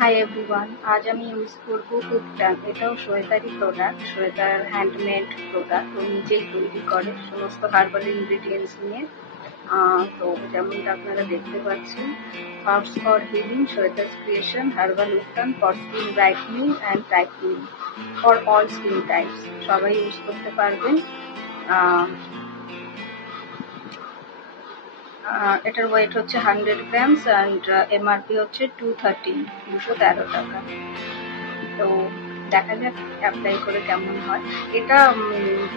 Hi everyone, আজ আমি use করবো উত্তান। এটাও সোয়েটারই প্রোডাক্ট, সোয়েটার হ্যান্ডমেড প্রোডাক্ট। ও নিজেই তৈরি করে সমস্ত হার্বাল ইনগ্রিডিয়েন্টস নিয়ে। তো যেমনটা আপনারা দেখতে পাচ্ছেন, herbs for healing, sweater creation, herbal ubtan for skin brightening and tightening for all skin types. সবাই ইউজ করতে পারবেন। এটার ওয়েট হচ্ছে 100 গ্রামস অ্যান্ড এমআরপি হচ্ছে 213 টাকা। তো দেখা যাক অ্যাপ্লাই করে কেমন হয়। এটা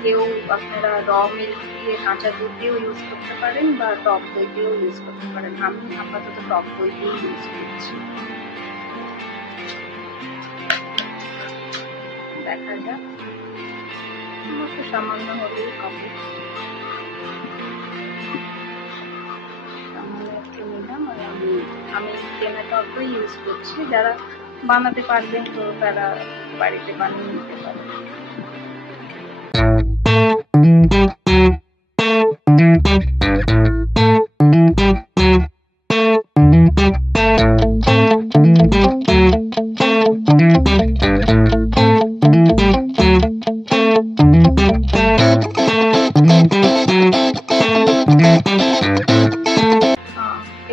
কেউ আপনারা র মিল্ক দিয়ে, কাঁচা দুধ দিয়েও ইউজ করতে পারেন বা টক দই দিয়েও ইউজ করতে পারেন। আমি আপাতত টক দই দিয়েই ইউজ করছি। দেখা যাক, সামান্য হলেই হবে। আমি কেনা টক দই ইউজ করছি। যারা বানাতে পারবেন তো তারা বাড়িতে বানিয়ে নিতে পারে।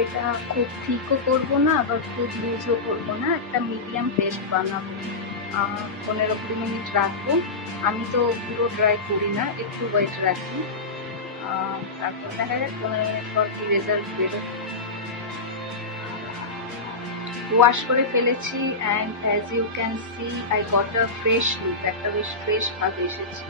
এটা খুব থিকও করবো না, আবার খুব লুজও করবো না, একটা মিডিয়াম পেস্ট বানাবো। 15-20 মিনিট রাখবো। আমি তো পুরো ড্রাই করি না, একটু ওয়েট রাখি। তারপর দেখা যাক 15 মিনিট পর কি রেজাল্ট বেরো। ওয়াশ করে ফেলেছি and as you can see I got a fresh look, একটা বেশ ফ্রেশ ভাব এসেছে।